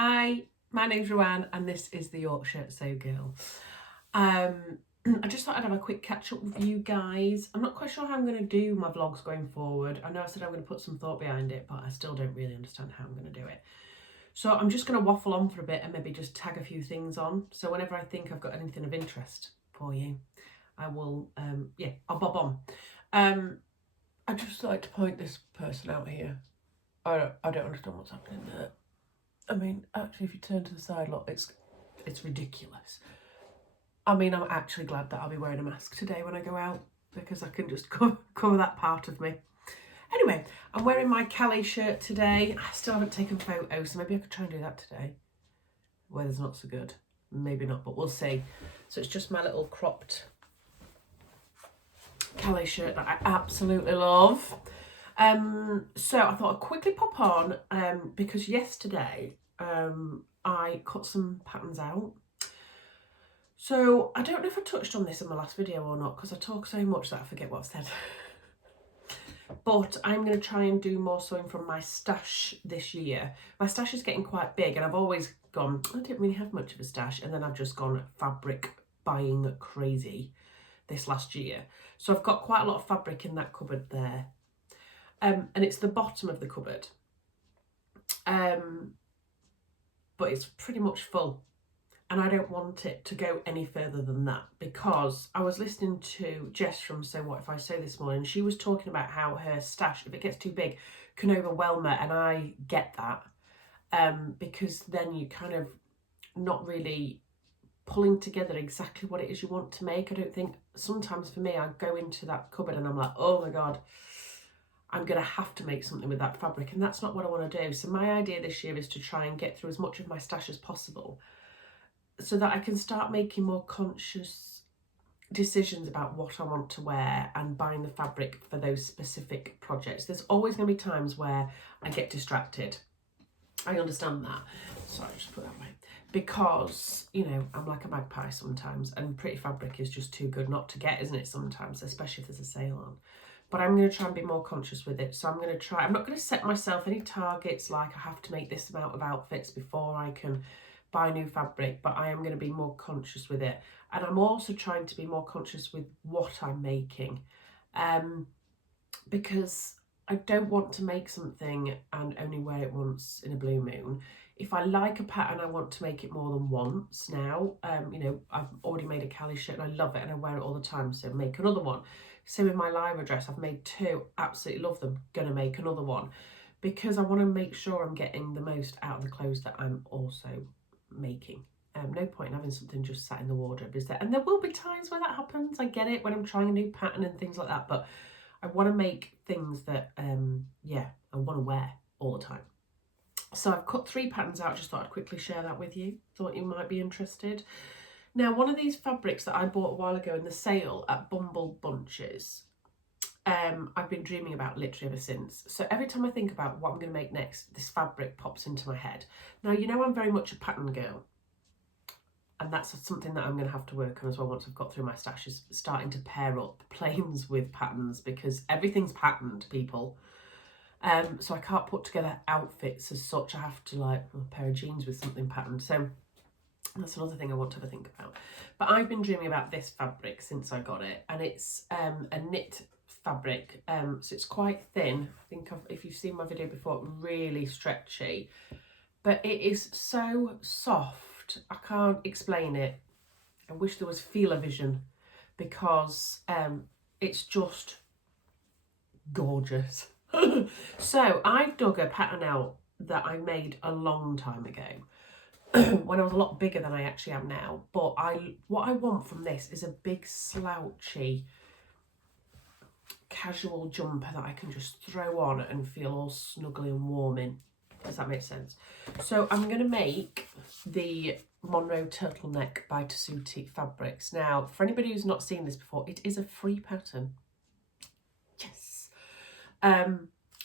Hi, my name's Roanne and this is the Yorkshire Sew Girl. I just thought I'd have a quick catch up with you guys. I'm not quite sure how I'm going to do my vlogs going forward. I know I said I'm going to put some thought behind it, but I still don't really understand how I'm going to do it. So I'm just going to waffle on for a bit and maybe just tag a few things on. So whenever I think I've got anything of interest for you, I will, I'll bob on. I'd just like to point this person out here. I don't understand what's happening there. I mean, actually, if you turn to the side, look, it's ridiculous. I mean, I'm actually glad that I'll be wearing a mask today when I go out because I can just cover that part of me. Anyway, I'm wearing my Kale shirt today. I still haven't taken photos, so maybe I could try and do that today. Weather's not so good. Maybe not, but we'll see. So it's just my little cropped Kale shirt that I absolutely love. So I thought I'd quickly pop on because yesterday I cut some patterns out. So I don't know if I touched on this in my last video or not because I talk so much that I forget what I've said. But I'm going to try and do more sewing from my stash this year. My stash is getting quite big and I've always gone, I didn't really have much of a stash, and then I've just gone fabric buying crazy this last year. So I've got quite a lot of fabric in that cupboard there. And it's the bottom of the cupboard. But it's pretty much full. And I don't want it to go any further than that because I was listening to Jess from So What If I Sew this morning. She was talking about how her stash, if it gets too big, can overwhelm her. And I get that because then you kind of not really pulling together exactly what it is you want to make. I don't think, sometimes for me, I go into that cupboard and I'm like, oh my God, I'm going to have to make something with that fabric. And that's not what I want to do. So my idea this year is to try and get through as much of my stash as possible so that I can start making more conscious decisions about what I want to wear and buying the fabric for those specific projects. There's always going to be times where I get distracted. I understand that. Sorry, just put that away. Because, you know, I'm like a magpie sometimes and pretty fabric is just too good not to get, isn't it, sometimes, especially if there's a sale on. But I'm going to try and be more conscious with it. So I'm going to try, I'm not going to set myself any targets like I have to make this amount of outfits before I can buy new fabric, but I am going to be more conscious with it. And I'm also trying to be more conscious with what I'm making because I don't want to make something and only wear it once in a blue moon. If I like a pattern, I want to make it more than once now. You know, I've already made a Kale shirt and I love it and I wear it all the time, so make another one. Same with my Lyra dress, I've made two, absolutely love them, gonna make another one because I want to make sure I'm getting the most out of the clothes that I'm also making. No point in having something just sat in the wardrobe, is there? And there will be times where that happens, I get it, when I'm trying a new pattern and things like that, but I want to make things that, I want to wear all the time. So I've cut 3 patterns out, just thought I'd quickly share that with you, thought you might be interested. Now, one of these fabrics that I bought a while ago in the sale at Bumble Bunches, I've been dreaming about literally ever since. So every time I think about what I'm going to make next, this fabric pops into my head. Now, you know I'm very much a pattern girl. And that's something that I'm going to have to work on as well once I've got through my stash, is starting to pair up plains with patterns because everything's patterned, people. So I can't put together outfits as such. I have to like a pair of jeans with something patterned. So that's another thing I want to have a think about. But I've been dreaming about this fabric since I got it, and it's a knit fabric. So it's quite thin. I think if you've seen my video before, really stretchy, but it is so soft. I can't explain it. I wish there was feel-o-vision because it's just gorgeous. So I've dug a pattern out that I made a long time ago when I was a lot bigger than I actually am now. But what I want from this is a big slouchy casual jumper that I can just throw on and feel all snuggly and warm in. Does that make sense? So I'm going to make the Monroe turtleneck by Tessuti Fabrics. Now, for anybody who's not seen this before, it is a free pattern. Yes.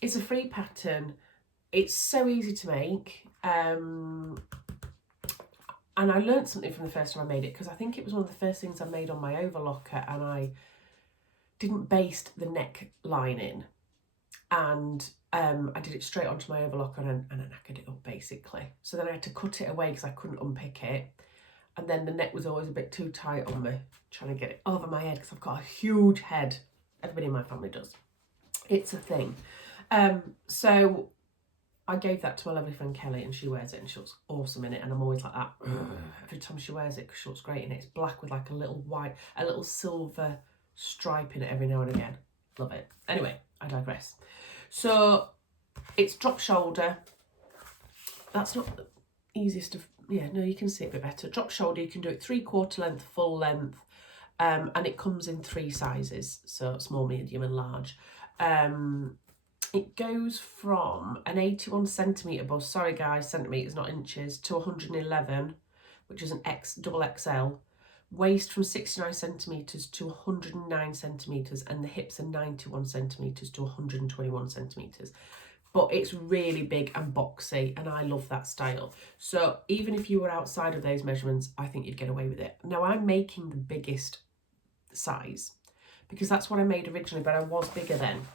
It's a free pattern. It's so easy to make. And I learned something from the first time I made it because I think it was one of the first things I made on my overlocker and I didn't baste the neckline in. And I did it straight onto my overlocker and I knackered it up basically. So then I had to cut it away because I couldn't unpick it. And then the neck was always a bit too tight on me, trying to get it over my head because I've got a huge head. Everybody in my family does. It's a thing. So I gave that to my lovely friend Kelly, and she wears it and she looks awesome in it. And I'm always like that every time she wears it because she looks great in it. It's black with like a little silver stripe in it every now and again. Love it. Anyway, I digress. So it's drop shoulder. That's not the easiest of, yeah, no, you can see it a bit better. Drop shoulder, you can do it 3/4 length, full length, and it comes in 3 sizes, so small, medium and large. It goes from an 81 centimetre bust, sorry guys, centimetres not inches, to 111, which is an double XL. Waist from 69 centimetres to 109 centimetres, and the hips are 91 centimetres to 121 centimetres. But it's really big and boxy, and I love that style. So even if you were outside of those measurements, I think you'd get away with it. Now I'm making the biggest size because that's what I made originally, but I was bigger then.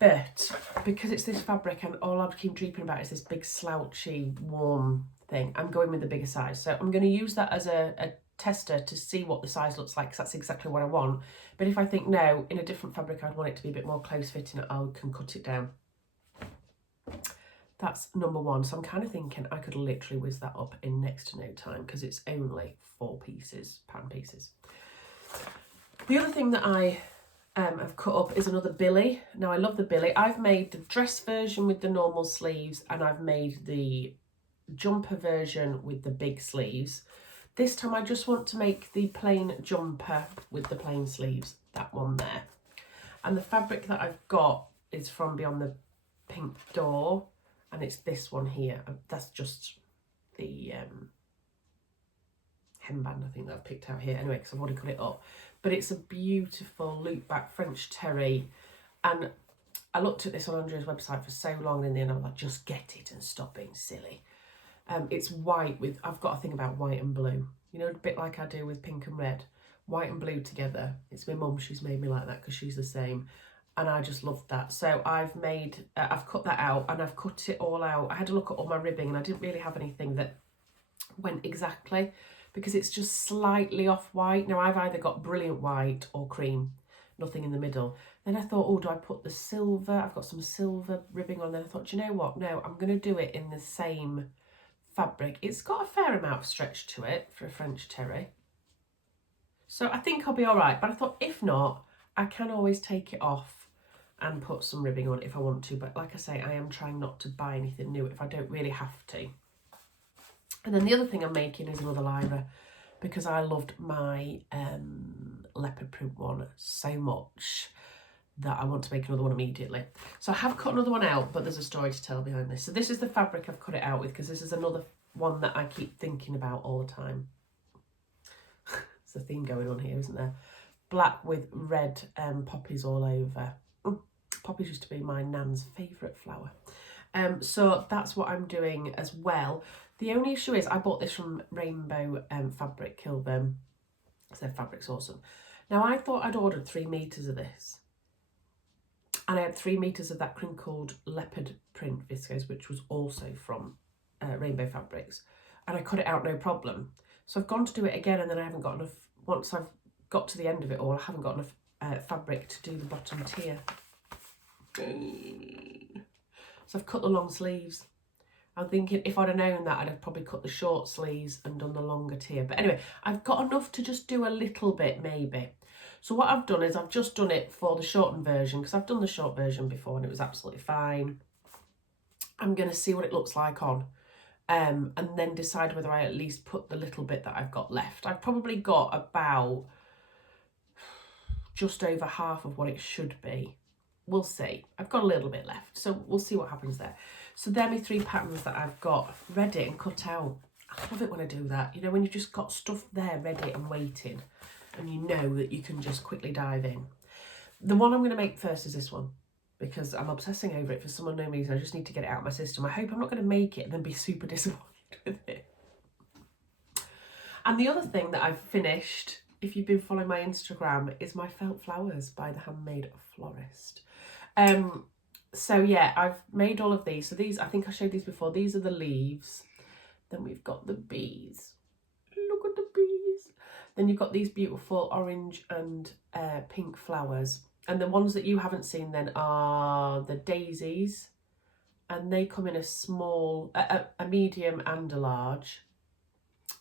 But because it's this fabric and all I keep dreaming about is this big slouchy warm thing, I'm going with the bigger size. So I'm going to use that as a tester to see what the size looks like, because that's exactly what I want. But if I think no, in a different fabric I'd want it to be a bit more close fitting, I can cut it down. That's number one. So I'm kind of thinking I could literally whiz that up in next to no time because it's only 4 pieces, pattern pieces. The other thing that I have cut up is another billy. Now I love the billy. I've made the dress version with the normal sleeves, and I've made the jumper version with the big sleeves. This time I just want to make the plain jumper with the plain sleeves, that one there. And the fabric that I've got is from Beyond the Pink Door, and it's this one here. That's just the hemband, I think, that I've picked out here anyway, because I've already cut it up. But it's a beautiful loop back French terry, and I looked at this on Andrea's website for so long, and in the end I was like, just get it and stop being silly. It's white with, I've got a thing about white and blue, you know, a bit like I do with pink and red, white and blue together. It's my mum, she's made me like that because she's the same, and I just loved that. So I've cut that out, and I've cut it all out. I had a look at all my ribbing, and I didn't really have anything that went exactly, because it's just slightly off white. Now I've either got brilliant white or cream, nothing in the middle. Then I thought, oh, do I put the silver? I've got some silver ribbing on there. I thought, do you know what? No, I'm going to do it in the same fabric. It's got a fair amount of stretch to it for a French terry, so I think I'll be all right. But I thought, if not, I can always take it off and put some ribbing on if I want to. But like I say, I am trying not to buy anything new if I don't really have to. And then the other thing I'm making is another Lyra, because I loved my leopard print one so much that I want to make another one immediately. So I have cut another one out, but there's a story to tell behind this. So this is the fabric I've cut it out with, because this is another one that I keep thinking about all the time. There's a theme going on here, isn't there? Black with red poppies all over. Poppies used to be my nan's favourite flower. So that's what I'm doing as well. The only issue is I bought this from Rainbow Fabric Kilburn. So their fabric's awesome. Now I thought I'd ordered 3 meters of this, and I had 3 meters of that crinkled leopard print viscose, which was also from Rainbow Fabrics, and I cut it out no problem. So I've gone to do it again, and then I haven't got enough. Once I've got to the end of it all, I haven't got enough fabric to do the bottom tier. So I've cut the long sleeves. I'm thinking if I'd have known that, I'd have probably cut the short sleeves and done the longer tier. But anyway, I've got enough to just do a little bit, maybe. So what I've done is I've just done it for the shortened version, because I've done the short version before and it was absolutely fine. I'm going to see what it looks like on, and then decide whether I at least put the little bit that I've got left. I've probably got about just over half of what it should be. We'll see. I've got a little bit left, so we'll see what happens there. So they're my 3 patterns that I've got ready and cut out. I love it when I do that. You know, when you've just got stuff there ready and waiting, and you know that you can just quickly dive in. The one I'm going to make first is this one, because I'm obsessing over it for some unknown reason. I just need to get it out of my system. I hope I'm not going to make it and then be super disappointed with it. And the other thing that I've finished, if you've been following my Instagram, is my felt flowers by the Handmade Florist. So yeah, I've made all of these. So these, I think I showed these before. These are the leaves. Then we've got the bees. Look at the bees. Then you've got these beautiful orange and pink flowers. And the ones that you haven't seen then are the daisies. And they come in a small, a medium and a large.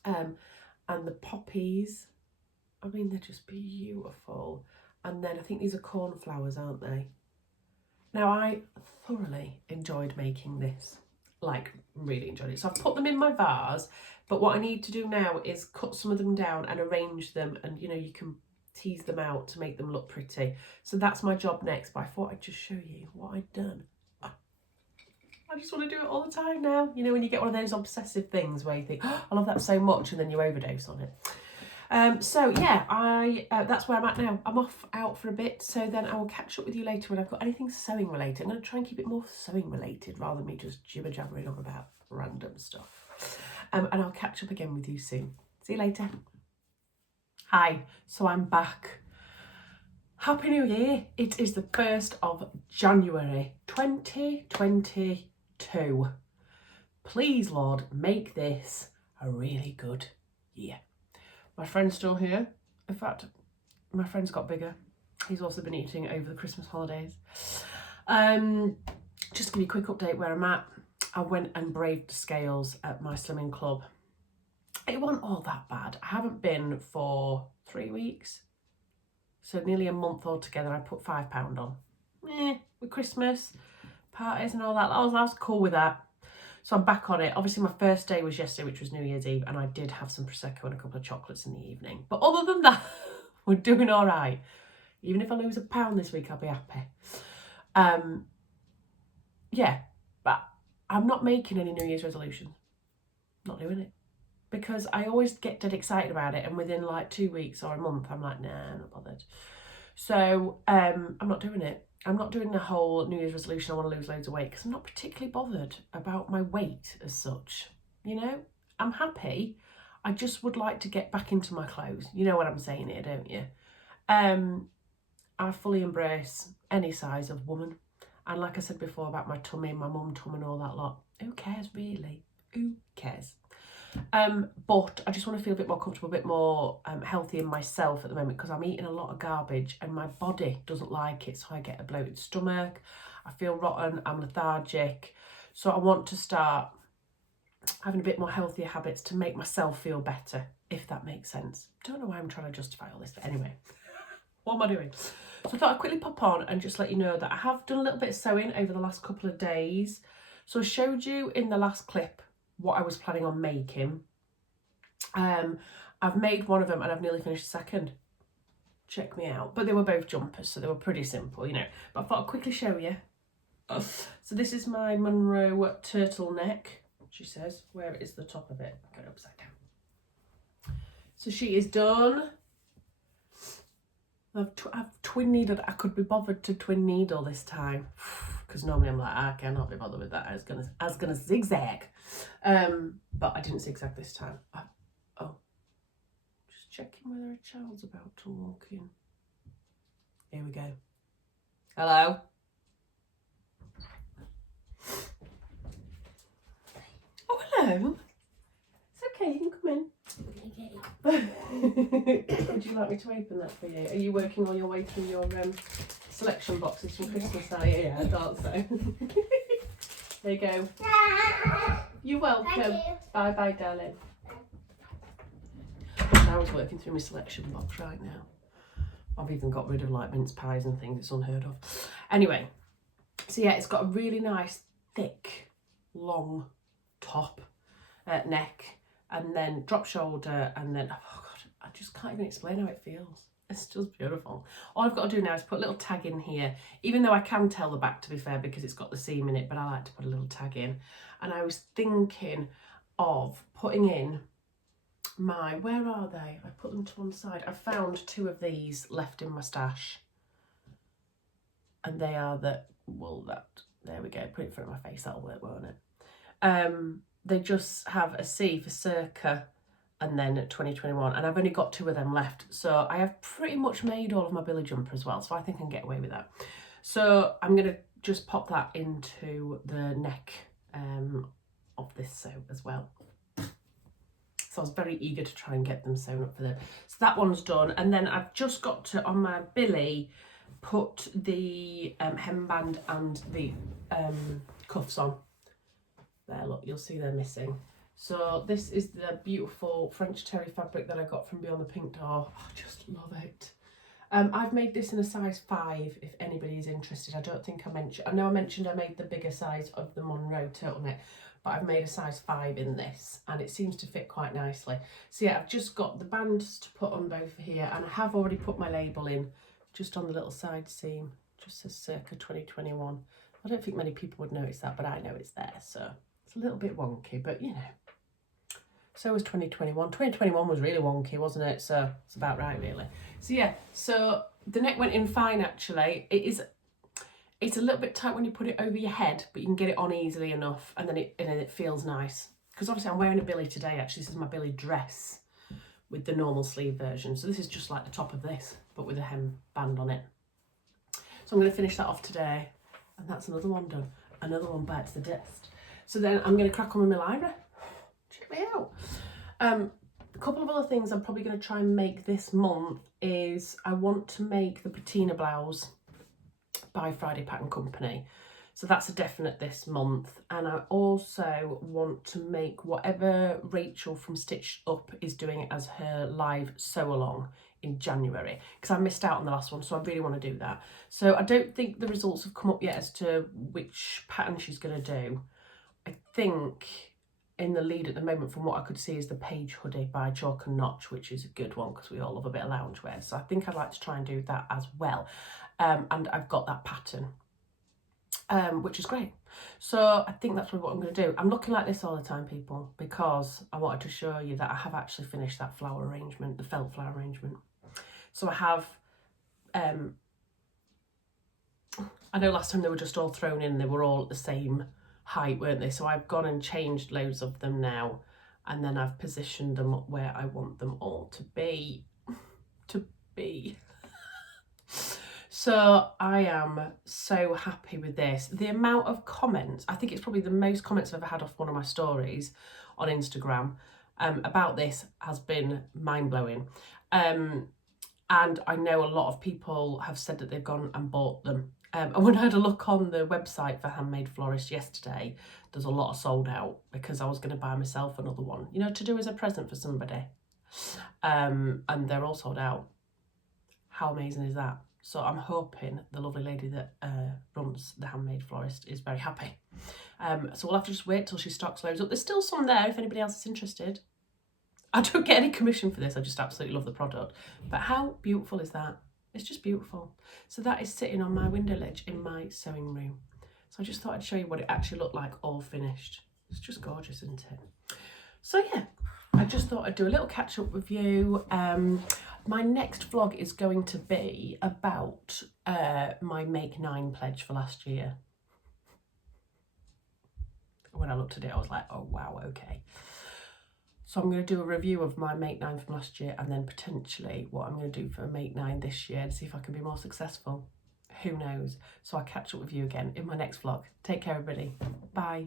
And the poppies, I mean, they're just beautiful. And then I think these are cornflowers, aren't they? Now, I thoroughly enjoyed making this. Like, really enjoyed it. So I've put them in my vase, but what I need to do now is cut some of them down and arrange them, and you can tease them out to make them look pretty. So that's my job next, but I thought I'd just show you what I'd done. I just want to do it all the time now. You know, when you get one of those obsessive things where you think, oh, I love that so much, and then you overdose on it. So yeah, that's where I'm at now. I'm off out for a bit, so then I will catch up with you later when I've got anything sewing related. I'm going to try and keep it more sewing related rather than me just jibber jabbering on about random stuff. And I'll catch up again with you soon. See you later. Hi, so I'm back. Happy New Year. It is the 1st of January 2022. Please, Lord, make this a really good year. My friend's still here. In fact, my friend's got bigger. He's also been eating over the Christmas holidays. Just to give you a quick update where I'm at. I went and braved the scales at my slimming club. It wasn't all that bad. I haven't been for 3 weeks. So nearly a month altogether. I put £5 on. With Christmas, parties and all that. I was cool with that. So I'm back on it. Obviously, my first day was yesterday, which was New Year's Eve, and I did have some Prosecco and a couple of chocolates in the evening. But other than that, we're doing all right. Even if I lose £1 this week, I'll be happy. Yeah, but I'm not making any New Year's resolutions. Not doing it. Because I always get dead excited about it, and within like 2 weeks or a month, I'm like, nah, I'm not bothered. So I'm not doing it. I'm not doing the whole New Year's resolution, I want to lose loads of weight, because I'm not particularly bothered about my weight as such. You know, I'm happy. I just would like to get back into my clothes. You know what I'm saying here, don't you? I fully embrace any size of woman. And like I said before about my tummy, my mum tum and all that lot, who cares really? Who cares? But I just want to feel a bit more comfortable, a bit more healthy in myself at the moment, because I'm eating a lot of garbage and my body doesn't like it. So I get a bloated stomach, I feel rotten, I'm lethargic. So I want to start having a bit more healthier habits to make myself feel better, if that makes sense. Don't know why I'm trying to justify all this, but anyway, what am I doing? So I thought I'd quickly pop on and just let you know that I have done a little bit of sewing over the last couple of days. So I showed you in the last clip what I was planning on making. I've made one of them and I've nearly finished the second. Check me out. But they were both jumpers, so they were pretty simple, you know. But I thought I'd quickly show you. So this is my Monroe turtleneck, she says. Where is the top of it? Go upside down. So she is done. I've twin needled. I could be bothered to twin needle this time, because normally I'm like, I cannot be bothered with that. I was gonna zigzag, but I didn't zigzag this time. Just checking whether a child's about to walk in. Here we go. Hello. Oh, hello. It's okay. You can come in. Would you like me to open that for you? Are you working all your way through your selection boxes from Christmas, are you? Yeah, I thought so. There you go. You're welcome. Bye bye, darling. I was working through my selection box right now. I've even got rid of like mince pies and things. It's unheard of. Anyway, so yeah, it's got a really nice, thick, long top, neck, and then drop shoulder, and then, oh God, I just can't even explain how it feels. It's just beautiful. All I've got to do now is put a little tag in here, even though I can tell the back, to be fair, because it's got the seam in it, but I like to put a little tag in. And I was thinking of putting in my, where are they? I put them to one side. I found 2 of these left in my stash. And they are the, well, there we go, put it in front of my face, that'll work, won't it? They just have a C for circa and then 2021, and I've only got 2 of them left. So I have pretty much made all of my billy jumper as well, so I think I can get away with that. So I'm going to just pop that into the neck of this sew as well. So I was very eager to try and get them sewn up for them. So that one's done. And then I've just got to, on my billy, put the hemband and the cuffs on. There, look, you'll see they're missing. So this is the beautiful French terry fabric that I got from Beyond the Pink Door. I just love it. I've made this in a size 5 if anybody's interested. I don't think I mentioned, I know I mentioned I made the bigger size of the Monroe turtleneck, but I've made a size 5 in this and it seems to fit quite nicely. So yeah, I've just got the bands to put on both here, and I have already put my label in just on the little side seam. Just says circa 2021. I don't think many people would notice that, but I know it's there, so it's a little bit wonky, but you know. So was 2021. 2021 was really wonky, wasn't it? So it's about right, really. So yeah, so the neck went in fine, actually. It's a little bit tight when you put it over your head, but you can get it on easily enough, and then it feels nice. Because obviously I'm wearing a billy today, actually. This is my billy dress with the normal sleeve version. So this is just like the top of this, but with a hem band on it. So I'm going to finish that off today, and that's another one done. Another one bites the dust. So then I'm going to crack on with my library. Check me out. A couple of other things I'm probably going to try and make this month is I want to make the patina blouse by Friday Pattern Company. So that's a definite this month. And I also want to make whatever Rachel from Stitched Up is doing as her live sew along in January, because I missed out on the last one, so I really want to do that. So I don't think the results have come up yet as to which pattern she's going to do. I think in the lead at the moment, from what I could see, is the Page hoodie by Chalk and Notch, which is a good one because we all love a bit of loungewear. So I think I'd like to try and do that as well. And I've got that pattern, which is great. So I think that's probably what I'm going to do. I'm looking like this all the time, people, because I wanted to show you that I have actually finished that flower arrangement, the felt flower arrangement. So I have, I know last time they were just all thrown in, they were all at the same height, weren't they? So I've gone and changed loads of them now, and then I've positioned them up where I want them all to be. So I am so happy with this. The amount of comments, I think it's probably the most comments I've ever had off one of my stories on Instagram about this has been mind-blowing. And I know a lot of people have said that they've gone and bought them. And when I had a look on the website for Handmade Florist yesterday, there's a lot of sold out, because I was going to buy myself another one, you know, to do as a present for somebody. And they're all sold out. How amazing is that? So I'm hoping the lovely lady that runs the Handmade Florist is very happy. So we'll have to just wait till she stocks loads up. There's still some there if anybody else is interested. I don't get any commission for this, I just absolutely love the product. But how beautiful is that? It's just beautiful. So that is sitting on my window ledge in my sewing room. So I just thought I'd show you what it actually looked like all finished. It's just gorgeous, isn't it? So yeah, I just thought I'd do a little catch up with you. My next vlog is going to be about my Make 9 pledge for last year. When I looked at it, I was like, oh wow, okay. So I'm going to do a review of my Make 9 from last year, and then potentially what I'm going to do for Make 9 this year to see if I can be more successful. Who knows? So I'll catch up with you again in my next vlog. Take care, everybody. Bye.